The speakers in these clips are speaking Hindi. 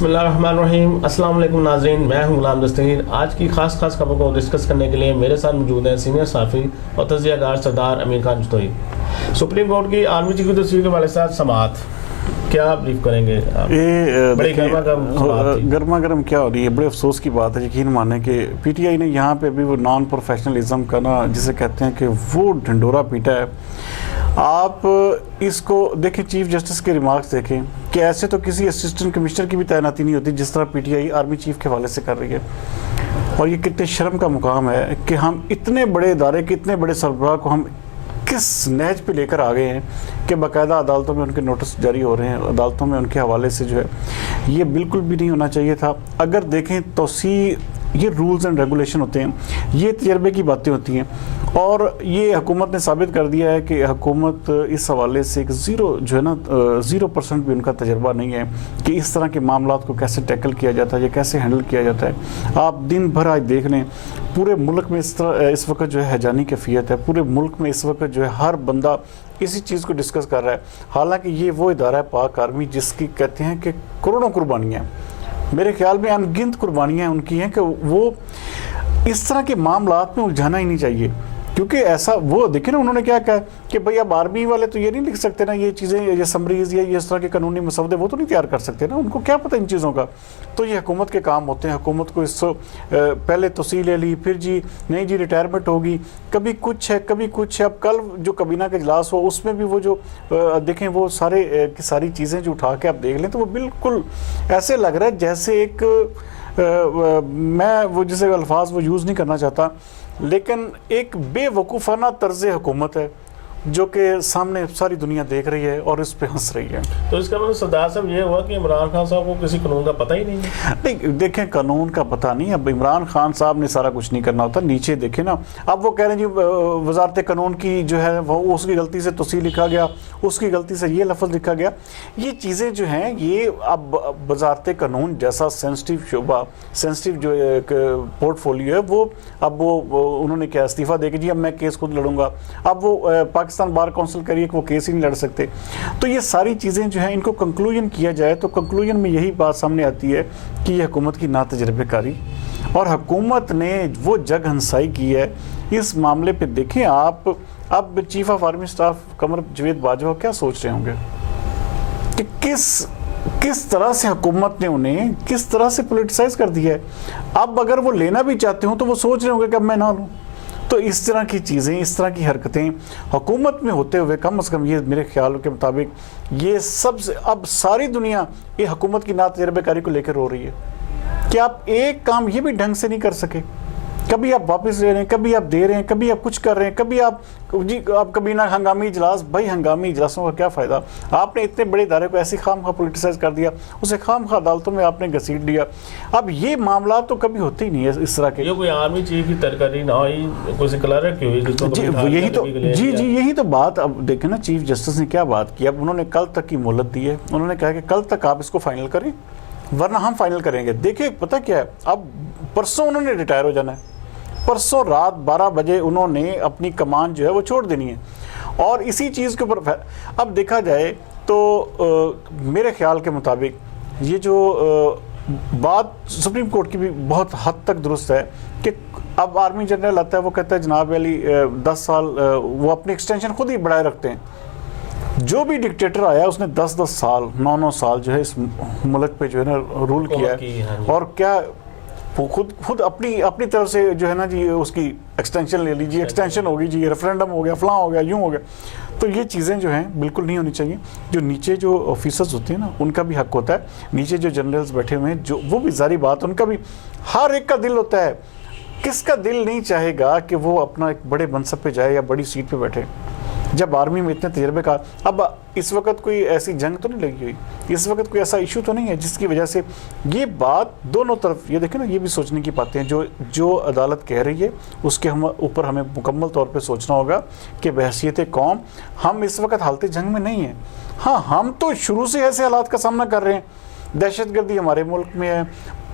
बिस्मिल्लाहिर्रहमानिर्रहीम। अस्सलाम वालेकुम नाज़रीन, मैं हूं गुलाम दस्तगीर। आज की खास खबरों को डिस्कस करने के लिए मेरे साथ मौजूद हैं सीनियर साफ़ी और तज़कियाकार सरदार अमीर खान जतोई। सुप्रीम कोर्ट की आर्मी चीफ की तस्वीर के वाले साथ समाअत, क्या ब्रीफ करेंगे आप? ये बड़ी गर्मा गर्म क्या हो रही है, बड़े अफसोस की बात है। यकीन माने कि पीटीआई ने यहाँ पे भी वो नॉन प्रोफेशनलिज्म का ना, जिसे कहते हैं कि वो ढंडोरा पीटा है। आप इसको देखें, चीफ जस्टिस के रिमार्क्स देखें कि ऐसे तो किसी असिस्टेंट कमिश्नर की भी तैनाती नहीं होती जिस तरह पीटीआई आर्मी चीफ के हवाले से कर रही है। और ये कितने शर्म का मुकाम है कि हम इतने बड़े इदारे के इतने बड़े सरबराह को हम किस नहज पे लेकर आ गए हैं कि बाकायदा अदालतों में उनके नोटिस जारी हो रहे हैं, अदालतों में उनके हवाले से जो है, ये बिल्कुल भी नहीं होना चाहिए था। अगर देखें तो ये रूल्स एंड रेगुलेशन होते हैं, ये तजर्बे की बातें होती हैं। और ये हुकूमत ने साबित कर दिया है कि हुकूमत इस हवाले से एक ज़ीरो जो है ना 0% भी उनका तजर्बा नहीं है कि इस तरह के मामला को कैसे टैकल किया जाता है या कैसे हैंडल किया जाता है। आप दिन भर आज देख लें, पूरे मुल्क में इस वक्त जो है हैजानी कैफियत है। पूरे मुल्क में इस वक्त जो है हर बंदा इसी चीज़ को डिस्कस कर रहा है। हालांकि ये वो इदारा है पाक आर्मी जिसकी कहते हैं कि करोड़ों कुर्बानियाँ, मेरे ख्याल में अनगिनत कुर्बानियाँ उनकी हैं कि वो इस तरह के मामलात में उलझाना ही नहीं चाहिए। क्योंकि ऐसा वो देखिए ना, उन्होंने क्या कहा कि भाई अब आर्मी वाले तो ये नहीं लिख सकते ना, ये चीज़ें, ये समरीज या ये इस तरह के कानूनी मसौदे वो तो नहीं तैयार कर सकते ना, उनको क्या पता इन चीज़ों का। तो ये हुकूमत के काम होते हैं। हुकूमत को इस पहले तौसील ले ली, फिर जी नहीं जी रिटायरमेंट होगी, कभी कुछ है कभी कुछ है। अब कल जो काबीना का इजलास हो उसमें भी वो जो देखें वो सारे की सारी चीज़ें जो उठा के आप देख लें तो वो बिल्कुल ऐसे लग रहा है जैसे एक मैं वो जिसे अल्फाज वो यूज़ नहीं करना चाहता, लेकिन एक बेवकूफ़ाना तर्ज हुकूमत है जो कि सामने सारी दुनिया देख रही है और इस पे हंस रही है। तो इसका मतलब सरदार साहब ये हुआ कि इमरान खान साहब को किसी कानून का पता ही नहीं है? नहीं, देखें कानून का पता नहीं, अब इमरान खान साहब ने सारा कुछ नहीं करना होता। नीचे देखें ना, अब वो कह रहे हैं जी वजारत कानून की जो है वो उसकी गलती से तौसील लिखा गया, उसकी गलती से ये लफ्ज़ लिखा गया। ये चीज़ें जो हैं ये अब वजारत कानून जैसा सेंसिटिव शोबा, सेंसिटिव जो एक पोर्टफोलियो है वो अब वो उन्होंने क्या इस्तीफ़ा दे के जी अब मैं केस खुद लड़ूंगा। अब वो पाकिस्तान बार काउंसिल करिए कि वो केस ही नहीं लड़ सकते। तो ये सारी चीज़ें जो हैं इनको कंक्लूजन किया जाए तो कंक्लूजन में यही बात सामने आती है कि ये हुकूमत की ना तजर्बेकारी और हुकूमत ने वो जग हंसाई की है इस मामले पे। देखें आप, अब चीफ ऑफ आर्मी स्टाफ कमर जवेद बाजवा क्या सोच रहे होंगे कि किस तरह से हुकूमत ने उन्हें किस तरह से पोलिटिसाइज कर दिया है। अब अगर वो लेना भी चाहते हो तो वो सोच रहे होंगे कि अब मैं ना लूँ। तो इस तरह की चीज़ें, इस तरह की हरकतें हुकूमत में होते हुए कम से कम ये मेरे ख्याल के मुताबिक ये सबसे अब सारी दुनिया ये हुकूमत की नातजर्बेकारी को लेकर रो रही है कि आप एक काम ये भी ढंग से नहीं कर सके। कभी आप वापस ले रहे हैं, कभी आप दे रहे हैं, कभी आप कुछ कर रहे हैं, कभी आप जी आप कभी ना हंगामी इजलास। भाई हंगामी इजलासों का क्या फ़ायदा? आपने इतने बड़े इदारे को ऐसे खाम खा पोलिटिसाइज कर दिया, उसे खाम खा अदालतों में आपने घसीट दिया। अब ये मामला तो कभी होते ही नहीं है इस तरह के। ये कोई आर्मी चीफ की तरकारी ना हुई, कोई क्लर्क हुई यही तो यही तो बात। अब देखें ना, चीफ जस्टिस ने क्या बात की। अब उन्होंने कल तक की मोहलत दी है। उन्होंने कहा कि कल तक आप इसको फाइनल करें वरना हम फाइनल करेंगे। देखिए पता क्या है, अब परसों उन्होंने रिटायर हो जाना है। परसों रात 12 बजे उन्होंने अपनी कमान जो है वो छोड़ देनी है। और इसी चीज़ के ऊपर अब देखा जाए तो मेरे ख्याल के मुताबिक ये जो बात सुप्रीम कोर्ट की भी बहुत हद तक दुरुस्त है कि अब आर्मी जनरल आता है, वो कहता है जनाब अली 10 साल वो अपनी एक्सटेंशन खुद ही बढ़ाए रखते हैं। जो भी डिक्टेटर आया उसने 10-10 साल 9-9 साल जो है इस मुल्क पे जो है ना रूल किया है। और क्या वो खुद अपनी तरफ से जो है ना जी उसकी एक्सटेंशन ले लीजिए, एक्सटेंशन होगी जी, रेफरेंडम हो गया, फलां हो गया, यूँ हो गया। तो ये चीज़ें जो हैं बिल्कुल नहीं होनी चाहिए। जो नीचे जो ऑफिसर्स होते हैं ना उनका भी हक होता है, नीचे जो जनरल्स बैठे हुए हैं जो वो भी जारी बात, उनका भी हर एक का दिल होता है। किसका दिल नहीं चाहेगा कि वो अपना एक बड़े मनसब पे जाए या बड़ी सीट पे बैठे जब आर्मी में इतने तजर्बे का। अब इस वक्त कोई ऐसी जंग तो नहीं लगी हुई, इस वक्त कोई ऐसा इशू तो नहीं है जिसकी वजह से ये बात दोनों तरफ, ये देखें ना, ये भी सोचने की बातें हैं। जो अदालत कह रही है उसके हम ऊपर हमें मुकम्मल तौर पे सोचना होगा कि बहैसियत कौम हम इस वक्त हालत जंग में नहीं है। हाँ, हम तो शुरू से ऐसे हालात का सामना कर रहे हैं। दहशतगर्दी हमारे मुल्क में है,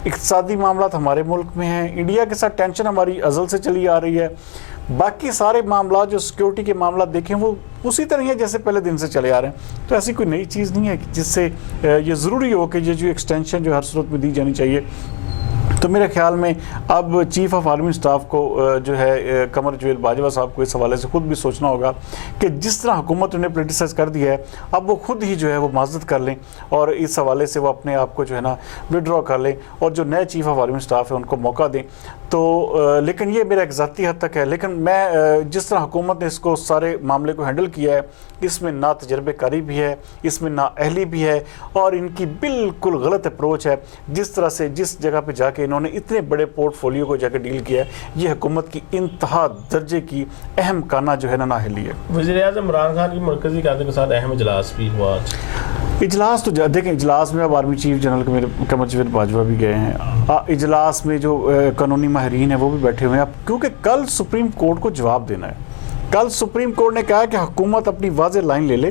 इक़्तिसादी मामलात हमारे मुल्क में हैं, इंडिया के साथ टेंशन हमारी अज़ल से चली आ रही है, बाकी सारे मामला जो सिक्योरिटी के मामला देखें वो उसी तरह है जैसे पहले दिन से चले आ रहे हैं। तो ऐसी कोई नई चीज़ नहीं है कि जिससे ये ज़रूरी हो कि ये जो एक्सटेंशन जो हर सूरत में दी जानी चाहिए। तो मेरे ख्याल में अब चीफ ऑफ आर्मी स्टाफ को जो है कमर जवेल बाजवा साहब को इस हवाले से खुद भी सोचना होगा कि जिस तरह हुकूमत उन्हें पोलिटिसाइज कर दिया है, अब वो खुद ही जो है वो माजरत कर लें और इस हवाले से वो अपने आप को जो है ना विड्रॉ कर लें और जो नए चीफ ऑफ आर्मी स्टाफ है उनको मौका दें। तो लेकिन ये मेरा एक ज़ाती हद तक है, लेकिन मैं जिस तरह हुकूमत ने इसको सारे मामले को हैंडल किया है, इसमें ना तजर्बेकारी भी है, इसमें ना अहली भी है और इनकी बिल्कुल गलत अप्रोच है। जिस तरह से जिस जगह पे जाके इन्होंने इतने बड़े पोर्टफोलियो को जाकर डील किया है, ये हुकूमत की इंतहा दर्जे की अहम काना जो है ना नाअहली है। वज़ीर-ए-आज़म इमरान खान की मरकज़ी क़यादत के साथ अहम इजलास भी हुआ आज। इजलास तो देखें, इजलास में अब आर्मी चीफ जनरल कमर जवेल बाजवा भी गए हैं, इजलास में जो कानूनी माहिरीन है वो भी बैठे हुए हैं। अब क्योंकि कल सुप्रीम कोर्ट को जवाब देना है, कल सुप्रीम कोर्ट ने कहा कि हुकूमत अपनी वाज़ेह लाइन ले ले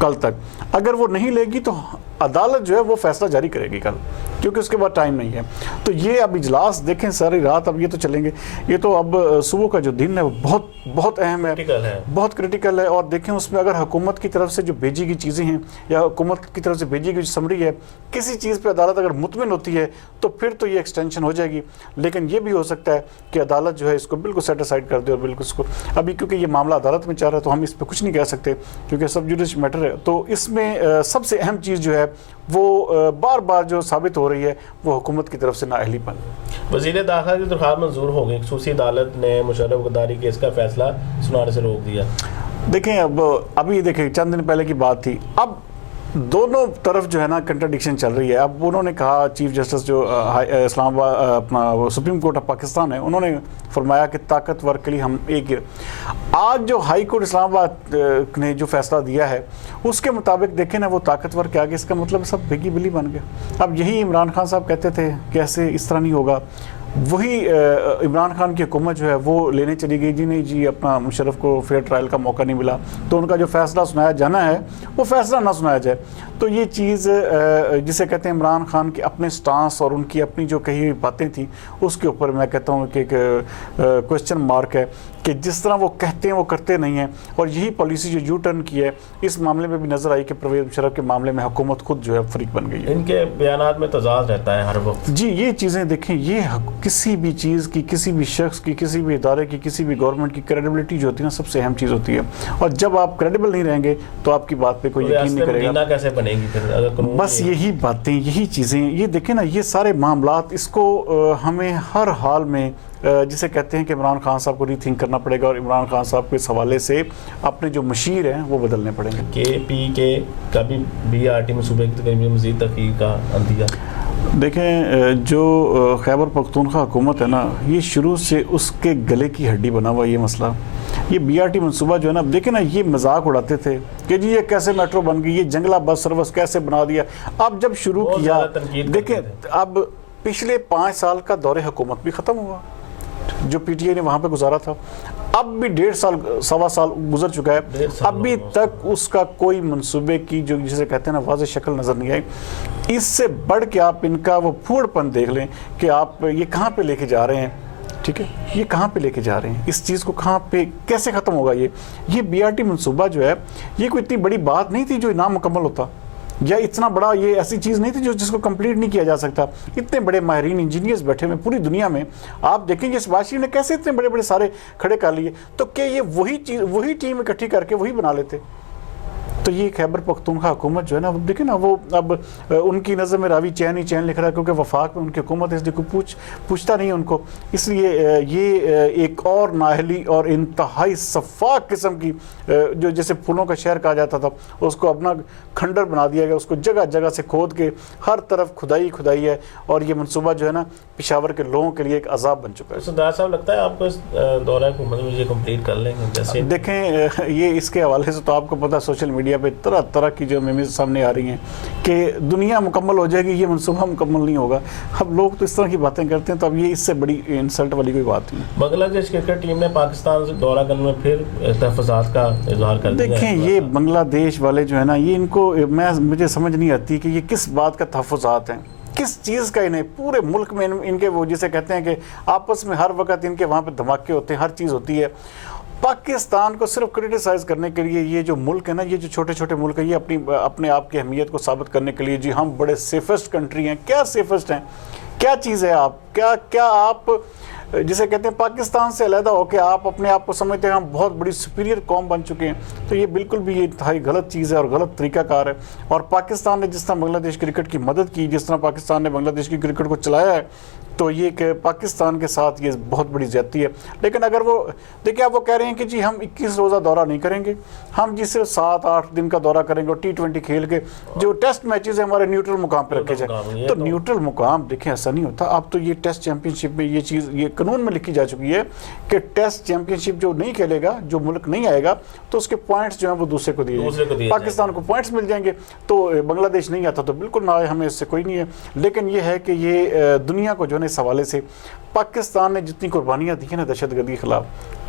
कल तक, अगर वो नहीं लेगी तो अदालत जो है वो फैसला जारी करेगी कल, क्योंकि उसके बाद टाइम नहीं है। तो ये अब इजलास देखें सारी रात अब ये तो चलेंगे, ये तो अब सुबह का जो दिन है वो बहुत बहुत अहम है, बहुत क्रिटिकल है। और देखें उसमें अगर हुकूमत की तरफ से जो भेजी गई चीज़ें हैं या हुकूमत की तरफ से भेजी गई समरी है, किसी चीज़ पर अदालत अगर मुतमिन होती है तो फिर तो ये एक्सटेंशन हो जाएगी। लेकिन ये भी हो सकता है कि अदालत जो है इसको बिल्कुल सेटिसाइड कर दे और बिल्कुल इसको अभी, क्योंकि ये मामला अदालत में चल रहा है तो हम इस पर कुछ नहीं कह सकते क्योंकि सब जुडिश मैटर है। तो इसमें सबसे अहम चीज़ जो है वो बार बार जो साबित हो रही है वो हुकूमत की तरफ से नाअहलीपन। वज़ीर दाखिला की दरख्वास्त मंजूर हो गई, खुसूसी अदालत ने मुशर्रफ गद्दारी केस का फैसला सुनाने से रोक दिया। देखें अभी देखें चंद दिन पहले की बात थी, अब दोनों तरफ जो है ना कंट्राडिक्शन चल रही है। अब उन्होंने कहा चीफ जस्टिस जो इस्लामाबाद अपना सुप्रीम कोर्ट ऑफ पाकिस्तान है, उन्होंने फरमाया कि ताकतवर के लिए हम एक आज जो हाई कोर्ट इस्लामाबाद ने जो फैसला दिया है उसके मुताबिक देखें ना वो ताकतवर के आगे इसका मतलब सब बेगी बिली बन गया। अब यही इमरान खान साहब कहते थे कि ऐसे इस तरह नहीं होगा, वही इमरान खान की हुकूमत जो है वो लेने चली गई जी नहीं जी अपना मुशर्रफ को फेयर ट्रायल का मौका नहीं मिला, तो उनका जो फैसला सुनाया जाना है वो फैसला ना सुनाया जाए। तो ये चीज़ जिसे कहते हैं इमरान खान के अपने स्टांस और उनकी अपनी जो कही हुई बातें थी उसके ऊपर मैं कहता हूँ कि एक क्वेश्चन मार्क है कि जिस तरह वो कहते हैं वो करते नहीं हैं। और यही पॉलिसी जो यू टर्न की है इस मामले में भी नज़र आई कि परवेज़ मुशर्रफ के मामले में हुकूमत खुद जो है फरीक बन गई है। इनके बयानात में तजाद रहता है हर वक्त जी। ये चीज़ें देखें, ये किसी भी चीज़ की, किसी भी शख्स की, किसी भी इदारे की, किसी भी गवर्नमेंट की क्रेडिबिलिटी जो होती है ना सबसे अहम चीज़ होती है। और जब आप क्रेडिबल नहीं रहेंगे तो आपकी बात पे कोई यकीन नहीं करेगा। कैसे बनेगी फिर बस यही बातें, यही चीज़ें, ये देखें ना ये सारे मामलात, इसको हमें हर हाल में जिसे कहते हैं कि इमरान खान साहब को रीथिंक करना पड़ेगा और इमरान खान साहब को इस हवाले से अपने जो मशीर हैं वो बदलने पड़ेंगे। KPK का भी BRT मनसूबे की तकरीबन मज़ीद तखीर का अंदिया। देखें जो खैबर पख्तूनख्वा हुकूमत है ना, ये शुरू से उसके गले की हड्डी बना हुआ ये मसला। ये BRT मनसूबा जो है ना, देखें ना ये मजाक उड़ाते थे कि जी ये कैसे मेट्रो बन गई, ये जंगला बस सर्विस कैसे बना दिया। अब जब शुरू किया, देखें अब पिछले 5 साल का दौरे हुकूमत भी ख़त्म हुआ जो PTI ने वहाँ पे गुजारा था, अब भी 1.5 साल 1.25 साल गुजर चुका है, अभी तक उसका कोई मंसूबे की जो जिसे कहते हैं ना वाज़ेह शक्ल नज़र नहीं आई। इससे बढ़ के आप इनका वो फूड़पन देख लें कि आप ये कहाँ पे लेके जा रहे हैं, ठीक है, ये कहाँ पे लेके जा रहे हैं, इस चीज़ को कहाँ पे कैसे ख़त्म होगा। ये BRT मनसूबा जो है ये कोई इतनी बड़ी बात नहीं थी जो नामुकम्मल होता, या इतना बड़ा ये ऐसी चीज़ नहीं थी जो जिसको कंप्लीट नहीं किया जा सकता। इतने बड़े माहिरीन इंजीनियर्स बैठे हुए पूरी दुनिया में, आप देखेंगे इस बादशाह ने कैसे इतने बड़े बड़े सारे खड़े कर लिए। तो क्या ये वही चीज़, वही टीम इकट्ठी करके वही बना लेते? तो ये खैबर पख्तूनख्वा हुकूमत जो है ना, अब देखिए ना वो अब उनकी नज़र में रावी चैन ही चैन लिख रहा है क्योंकि वफाक में उनकी हुकूमत है, इसलिए कोई पूछता नहीं है उनको। इसलिए ये एक और नाअहली और इंतहाई सफाक किस्म की जो जैसे फूलों का शहर कहा जाता था उसको अपना खंडर बना दिया गया, उसको जगह जगह से खोद के हर तरफ खुदाई है। और ये मनसूबा जो है ना पेशावर के लोगों के लिए एक अजाब बन चुका है। सरदार साहब लगता है आपको इस दौरा हुकूमत में ये कंप्लीट कर लेंगे जैसे? देखें ये इसके हवाले से तो आपको पता सोशल मीडिया पे तरह तरह की जो मेमेज सामने आ रही हैं कि दुनिया मुकम्मल हो जाएगी, ये मनसूबा मुकम्मल नहीं होगा। अब लोग तो इस तरह की बातें करते हैं, तो अब ये इससे बड़ी इंसल्ट वाली कोई बात नहीं। बांग्लादेश क्रिकेट टीम ने पाकिस्तान से दौरा करने में फिर तहफ़्फ़ुज़ात का इजहार कर दिया। देखें ये बांग्लादेश वाले जो है ना, ये इनको मुझे समझ नहीं आती कि ये किस बात का तहफ़्फ़ुज़ात हैं। किस चीज़ का इन्हें पूरे मुल्क में इनके वो जिसे कहते हैं कि आपस में हर वक्त इनके वहाँ पे धमाके होते हैं, हर चीज़ होती है। पाकिस्तान को सिर्फ क्रिटिसाइज करने के लिए ये जो मुल्क है ना, ये जो छोटे छोटे मुल्क है, ये अपने आप की अहमियत को साबित करने के लिए जी हम बड़े सेफेस्ट कंट्री हैं। क्या सेफेस्ट हैं? क्या चीज़ है? आप क्या आप जिसे कहते हैं पाकिस्तान से अलहदा होकर आप अपने आप को समझते हैं हम बहुत बड़ी सुपीरियर कौम बन चुके हैं? तो ये बिल्कुल भी ये इंतहाई गलत चीज़ है और गलत तरीकाकार है। और पाकिस्तान ने जिस तरह बांग्लादेश क्रिकेट की मदद की, जिस तरह पाकिस्तान ने बांग्लादेश की क्रिकेट को चलाया है, तो ये कि पाकिस्तान के साथ ये बहुत बड़ी ज्यादती है। लेकिन अगर वो देखिए, आप वो कह रहे हैं कि जी हम 21 रोज़ा दौरा नहीं करेंगे, हम जी सिर्फ 7-8 दिन का दौरा करेंगे और T20 खेल के जो टेस्ट मैचेस है हमारे न्यूट्रल मुकाम पे रखे जाए। तो न्यूट्रल मुकाम देखें ऐसा नहीं होता। अब तो ये टेस्ट चैंपियनशिप में ये चीज़ ये कानून में लिखी जा चुकी है कि टेस्ट चैंपियनशिप जो नहीं खेलेगा, जो मुल्क नहीं आएगा, तो उसके पॉइंट्स जो है वो दूसरे को दिए। पाकिस्तान को पॉइंट्स मिल जाएंगे, तो बांग्लादेश नहीं आता तो बिल्कुल ना आए, हमें इससे कोई नहीं है। लेकिन ये है कि ये दुनिया को जो है इस हवाले से पाकिस्तान ने जितनी कुर्बानियाँ दी हैं ना दहशतगर्दी के खिलाफ,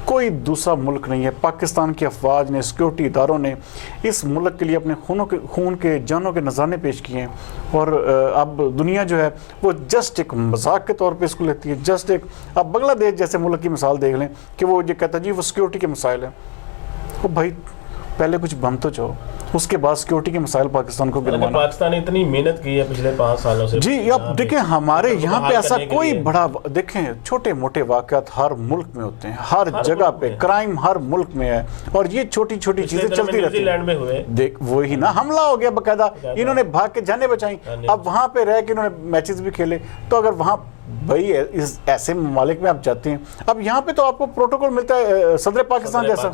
कोई दूसरा मुल्क नहीं है। पाकिस्तान की अफवाज ने, सिक्योरिटी इदारों ने इस मुल्क के लिए अपने खून के जानों के नजराने पेश किए हैं। और अब दुनिया जो है वो जस्ट एक मजाक के तौर पे इसको लेती है। जस्ट एक, अब बांग्लादेश जैसे मुल्क की मिसाल देख लें कि वो ये कहता है जी वो सिक्योरिटी के मसाइल हैं। वो भाई पहले कुछ बन तो जाओ, उसके बाद सिक्योरिटी के मसाइल पाकिस्तान को गिरवाना। पाकिस्तान ने इतनी मेहनत की है पिछले 5 सालों से जी। अब देखें हमारे यहाँ पे ऐसा कोई बड़ा, देखें छोटे मोटे वाक़यात हर मुल्क में होते हैं, हर जगह पे क्राइम हर मुल्क में है, और ये छोटी छोटी चीजें चलती रहती हैं। देख वही ना, हमला हो गया बाकायदा, इन्होंने भाग के जाने बचाई। अब वहां पे रह के इन्होंने मैचेस भी खेले। तो अगर वहां भाई इस ऐसे ममालिक में आप जाते हैं, अब यहाँ पे तो आपको प्रोटोकॉल मिलता है सदर पाकिस्तान जैसा,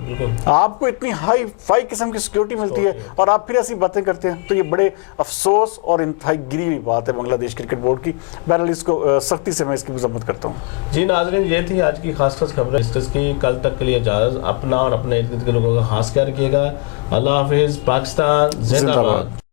बिल्कुल आपको इतनी हाई फाई किस्म की सिक्योरिटी मिलती है, और आप फिर ऐसी बातें करते हैं। तो ये बड़े अफसोस और इंतहाई गिरी हुई बात है बांग्लादेश क्रिकेट बोर्ड की। बहरहाल इसको सख्ती से मैं इसकी मजम्मत करता हूँ। जी नाज़रीन, ये थी आज की खास खबरें की। कल तक के लिए इजाज़त। अपना और अपने इर्द गिर्द के लोगों का खास ख्याल रखिएगा। अल्लाह हाफिज़। पाकिस्तान जिंदाबाद।